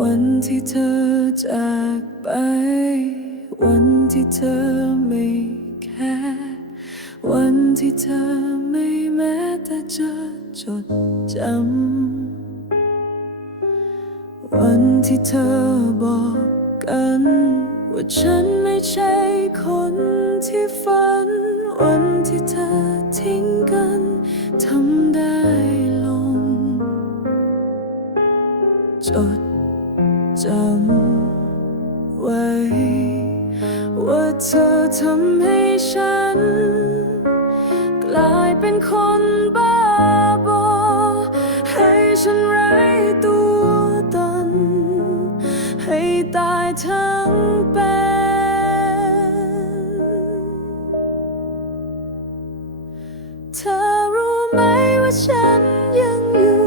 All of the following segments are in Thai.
วันที่เธอจากไป วันที่เธอไม่แค่วันที่เธอไม่แม้แต่จะจดจำ วันที่เธอบอกกัน ว่าฉันไม่ใช่คนที่ฝัน วันที่เธอทิ้งกันทำได้ลง จด จำไว้ ว่าเธอทำให้ฉัน กลายเป็นคนบ้าบอ ให้ฉันไร้ตัวตน ให้ตายทั้งเป็น เธอรู้ไหมว่าฉันยังอยู่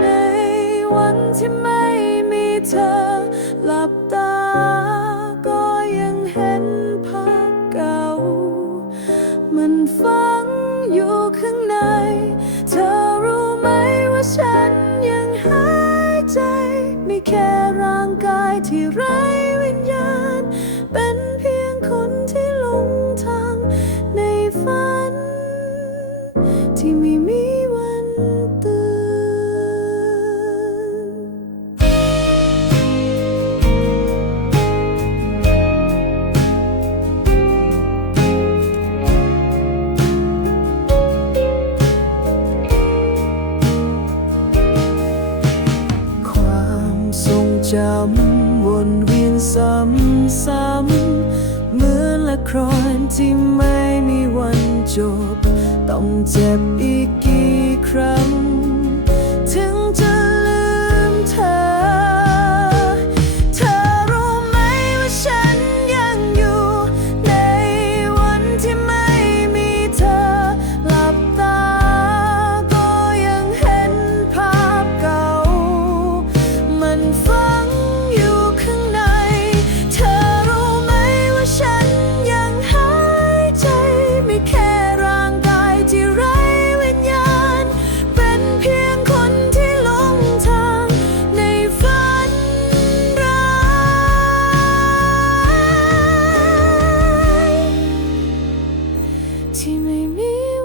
ในวันที่ไม่มี เธอหลับตา ก็ยังเห็นภาพเก่า มันฝังอยู่ข้างใน เธอรู้ไหมว่าฉันยังหายใจ ไม่แค่ร่างกายที่ไร้ จำวนเวียนซ้ำซ้ำเหมือนละครที่ไม่มีวันจบ ต้องเจ็บอีกกี่ครั้ง me